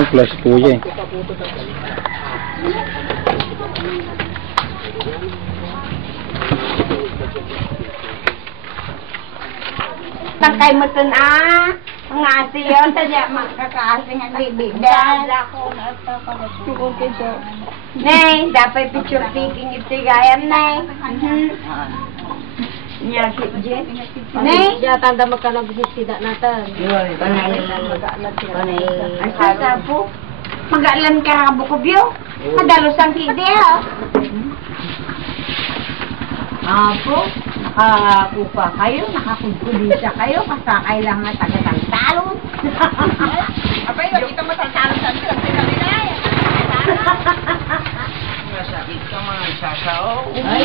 Ang flash po yan. Tangkay mo ito na. Ang ati yun. Tadya makakasing ang bibigyan. Nay, dapat picture taking ito gayam, Nay. Nya si Jet. Nay, tanda magkalagsit tidak natin. panay. Ang sasapo. Mag-aalan ka nga bukubyo. Kadalos ang kideo. Apo, nakakupa kayo, nakakugulisa kayo, kasakay lang na taga-talon. Apa yun, kita mo talon sa amin, lang sila nila eh. Masakit ka mga sasao. Ay,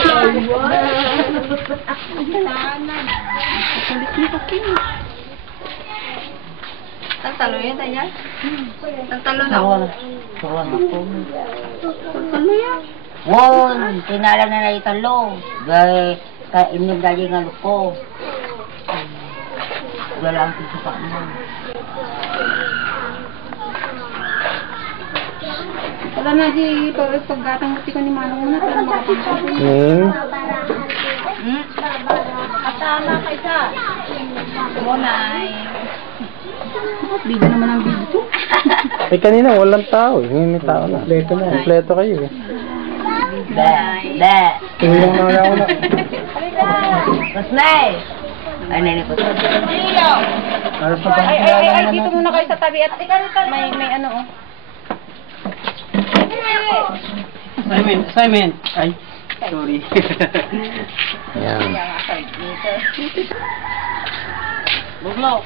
Tagtalo yun, Tanya? Tagtalo na ako. Sawan ako. Tagtalo yan. Won, tinala na na italo. Gay, inyong dali nga luko. Wala ang pisuka mo. Wala na di paggatang muti ko ni Manong mo na pero makapagpapos. Kasama kay sa. Monay. Bigo naman ang bigo to. Eh kanina walang tao eh. Ngayon may tao na. Kompleto kayo eh. Be. Tingnan mo na ako na. Paslay. Ay, nene ko. Ay, dito muna kayo sa tabi at may ano oh. Simon. Ay, sorry. Ayan. Buglaw.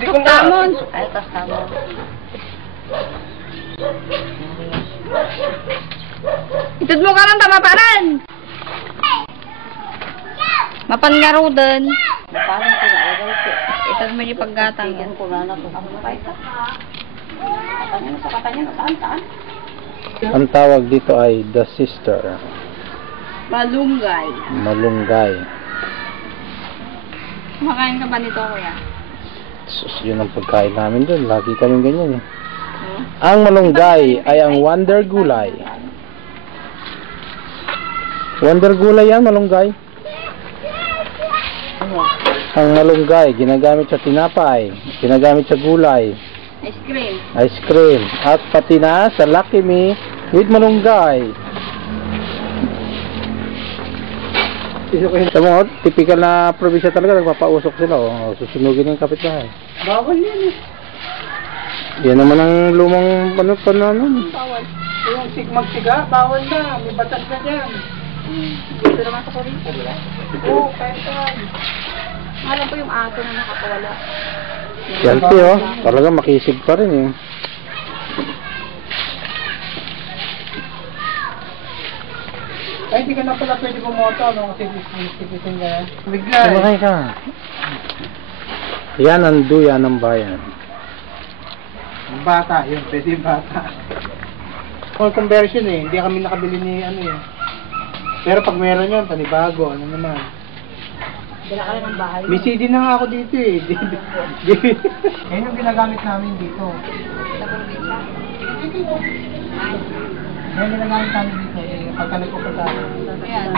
Kastamon. Ay, kasama. Itod mo ka ng tamaparan. Mapangaro din. Parang pinaalagay ko. Itod mo yung paggatang. Tigyan ko na to. Saan? Ang tawag dito ay The Sister. Malunggay. Malunggay. Kumakain ka ba nito, kuya? Sus, yun ang pagkain namin doon. Lagi kami ganyan eh. Ang malunggay ay ang wonder gulay. Wonder gulay yan, malunggay. Ang malunggay, ginagamit sa tinapay, ginagamit sa gulay, Ice cream. ice cream, at pati na sa Lucky Me with malunggay. Sa mga typical na probinsya talaga, nagpapausok sila. Oh. Susunugin yung kapitbahay. Bawal yan eh. Yan naman ang lumang ano. Bawal. Yung magsiga, bawal na. May batas na dyan. Dito naman sa Korea, di ba? Oo, kahit saan. Alam ko yung ato na nakakawala. Healthy oh. Talaga makisig pa rin eh. Ay, hindi ka na pala pwede bumoto, no? Kasi citizen ka yan. Bigla Sumakay ka. Yan ang duya ng bayan. Yung bata, yun. Pwede yung bata. Full conversion eh. Hindi kami nakabili ni ano eh. Pero pag meron yun, panibago. Ano naman. Dala ka lang ng bahay. May CD na nga ako dito eh. Yan yung ginagamit namin dito. Yan yung ginagamit namin dito. Pagka nagpupunta ako. Ayan.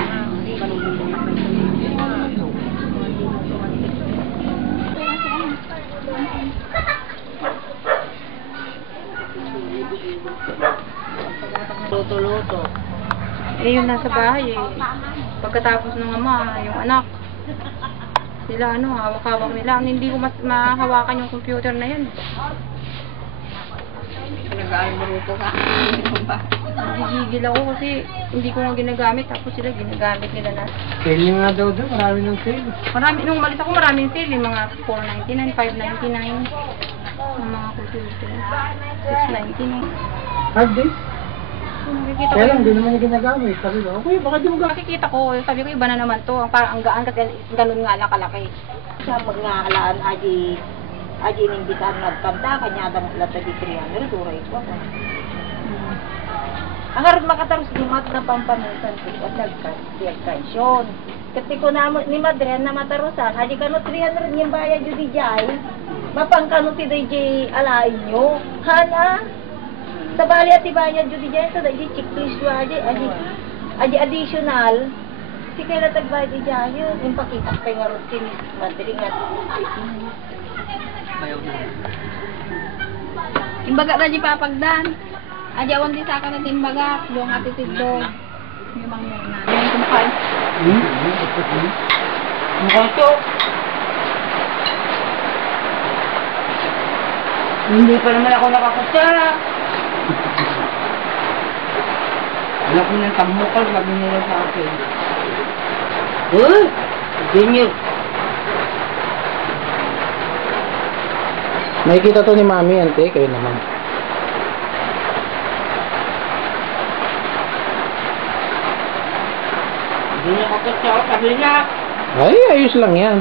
Luto-luto. Eh, yun nasa bahay eh. Pagkatapos ng ama, yung anak. Sila ano, hawak-hawak nila. Hindi ko mas mahawakan yung computer na yan. Nag-aaral maruto ka. Nagigigil ako kasi hindi ko nga ginagamit. Tapos sila ginagamit nila na. Sale nga daw doon. Marami ng sale. Marami, nung umalis ako maraming sale. Yung mga 499, 599. Yung mga computer. 699. Hard disk? Nakikita ko Kaya lang, yun. hindi naman niya ginagamit. Sabi ko, okay, baka di mo gamit. Nakikita ko, sabi ko iba na naman to. Parang ang gaan kasi ganun nga lang kalaki. Sa pagngakalaan, aji ning gitar nagkanta, kanya da mo lata di 300, duray ko. Ang harap makataros di mat na pampanutan ko, at nagkan, di agkansyon. Kasi ko na ni Madre na matarusan, aji ka no 300 yung bayad yun di jay. mapangkano ti DJ alain nyo. Hala. Sa bali at ibayan jud diyan sa DJ checklist wa aji additional. Si kaya tagbayad diyan yun. Yung pakita pa nga ron tinis madring at Imbaga na di papagdan. Aja awan di saka na imbaga. Yung atitid do. Yung mga na. Yung kumpay. Mukoto. Hindi pa naman ako nakakasara. Alam ko ng tamukal, sabi nila sa akin. Junior. Nakikita to ni Mami, ante, kayo naman. Hindi niya kakasara, sabi niya. Ay, ayos lang yan.